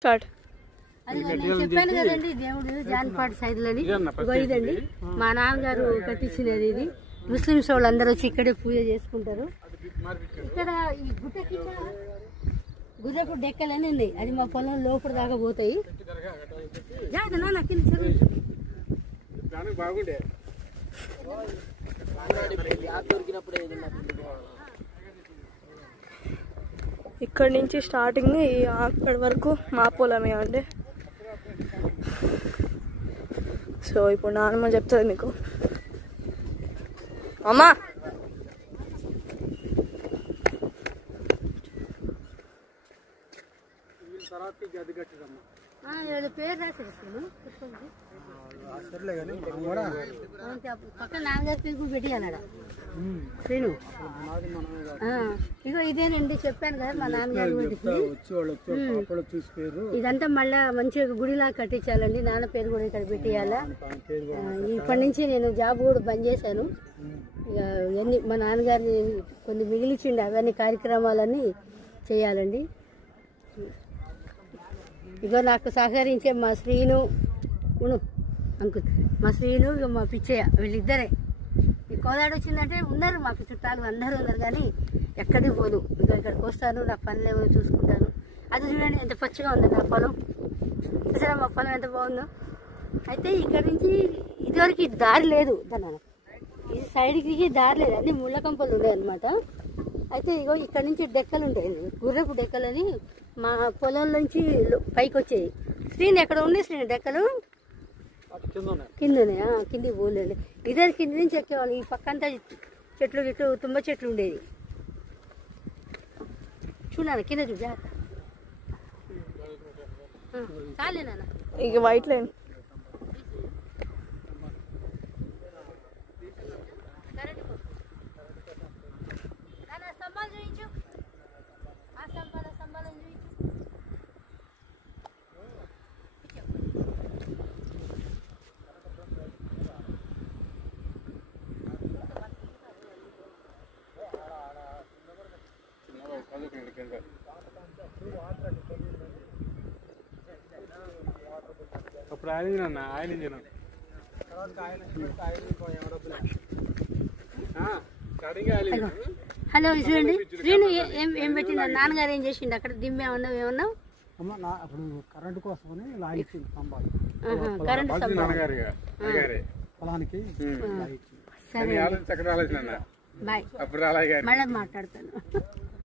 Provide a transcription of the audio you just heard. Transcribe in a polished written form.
Start. అది నేను చెప్పాను కదండి, దేవుడు జాన్పాట్ సైదులని ఇదండి మా నాన్నగారు కట్టించినది. ఇది ముస్లిమ్స్ వాళ్ళందరూ వచ్చి ఇక్కడే పూజ చేసుకుంటారు. ఇక్కడ ఈ గుట్టకి గుర్రపు డెక్కలని ఉంది, అది మా పొలం లోపల దాకా పోతాయి. ఇక్కడ నుంచి స్టార్టింగ్ అక్కడి వరకు మా పొలమే అండి. సో ఇప్పుడు నాన్నమ్మ చెప్తుంది మీకు. అమ్మా పేరు రాసేస్తాను, పక్కన నాన్నగారి పేరు కూడా పెట్టి అన్నాడు శ్రీను. ఇగో ఇదేనండి చెప్పాను కదా మా నాన్నగారు. ఇదంతా మళ్ళా మంచిగా గుడిలా కట్టించాలండి. నాన్న పేరు కూడా ఇక్కడ పెట్టేయాలా. ఇప్పటి నుంచి నేను జాబ్ కూడా బంద్ చేశాను. ఇక ఇవన్నీ మా నాన్నగారిని కొన్ని మిగిలిచిండి, అవన్నీ కార్యక్రమాలన్నీ చేయాలండి. ఇగో నాకు సహకరించే మా శ్రీను అంకుల్, మా శ్రీను ఇక మా పిచ్చయ్య, వీళ్ళిద్దరే. ఈ కోదాడు వచ్చిందంటే ఉన్నారు మాకు చుట్టాలు, అందరూ ఉన్నారు, కానీ ఎక్కడికి పోదు. ఇక ఇక్కడికి వస్తాను, నా పనులు ఏమో చూసుకుంటాను. అది చూడండి ఎంత పచ్చిగా ఉంది నా పొలం. చూసారా మా పొలం ఎంత బాగుందో. అయితే ఇక్కడ నుంచి ఇదివరకు దారి లేదు, ఈ సైడ్కి దారి లేదు, అన్ని ముళ్ళ కంపలు ఉన్నాయి అనమాట. అయితే ఇగో ఇక్కడ నుంచి డెక్కలు ఉంటాయండి, గుర్రపు డెక్కలని మా పొలం నుంచి పైకి వచ్చాయి. శ్రీని ఎక్కడ ఉన్నాయి శ్రీని డెక్కలు? కింద ఉన్నాయా? కిందికి పోలేండి, ఇదే కింద నుంచి ఎక్కేవాళ్ళు. ఈ పక్కంతా చెట్లు గిట్లు తుంబ చెట్లు ఉండేది. చూడాలి కింద చూ, జాగ్రత్త. చాలే నాన్న ఇక వైట్ లైన్. స్తంభాలు చూపించు, ఆ స్తంభాలను చూపించు. అప్పుడు ఆయన హలో చూడండి శ్రీను ఏం పెట్టిన నాన్నగారు ఏం చేసిండు అక్కడ? దిమ్మ ఏమన్నావు? ఏమన్నావు? కరెంటు కోసమని లాగించింది స్తంభాలు, కరెంటు స్తంభాలు పొలానికి. సరే బాయ్, మళ్ళీ మాట్లాడతాను.